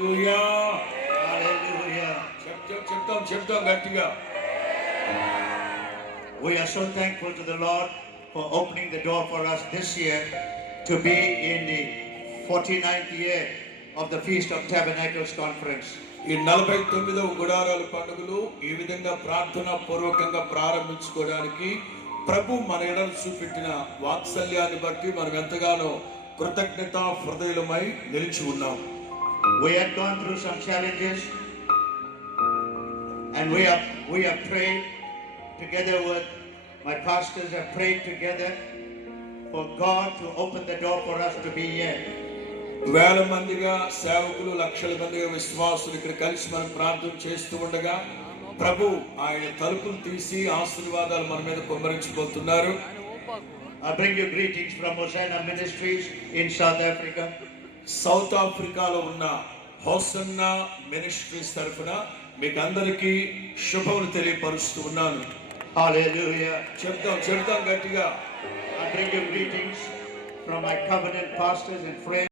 Hallelujah. Hallelujah. చెప్తాం గట్టిగా. We are so thankful to the Lord for opening the door for us this year to be in the 49th year of the Feast of Tabernacles Conference. ఈ 49వ గుడారాల పండుగలు ఈ విధంగా ప్రార్థనా పూర్వకంగా ప్రారంభించుకోవడానికి ప్రభు మన ఎడల చూపెట్టిన వాత్సల్యాన్ని బట్టి మనం ఎంతగానో కృతజ్ఞత హృదయులమై నిలిచి ఉన్నాం. We have gone through some challenges and we have prayed together with my pastors, have prayed together for God to open the door for us to be here. వేల మందిగా సేవకులు, లక్షల మందిగా విశ్వాసులు ఇక్కడ కలిసి మనం ప్రార్థన చేస్తూ ఉండగా ప్రభు ఆయన తలుపులు తీసి ఆశీర్వాదాలు మన మీద కుమ్మరించబోతున్నారు. I bring you greetings from Hosanna Ministries in South Africa. South ఆఫ్రికాలో ఉన్న హోసన్నా మినిస్ట్రీస్ తరఫున మీకు అందరికీ శుభములు తెలియపరుస్తూ ఉన్నాను. Hallelujah. చెప్తాం గట్టిగా. I bring you greetings from my covenant pastors and friends.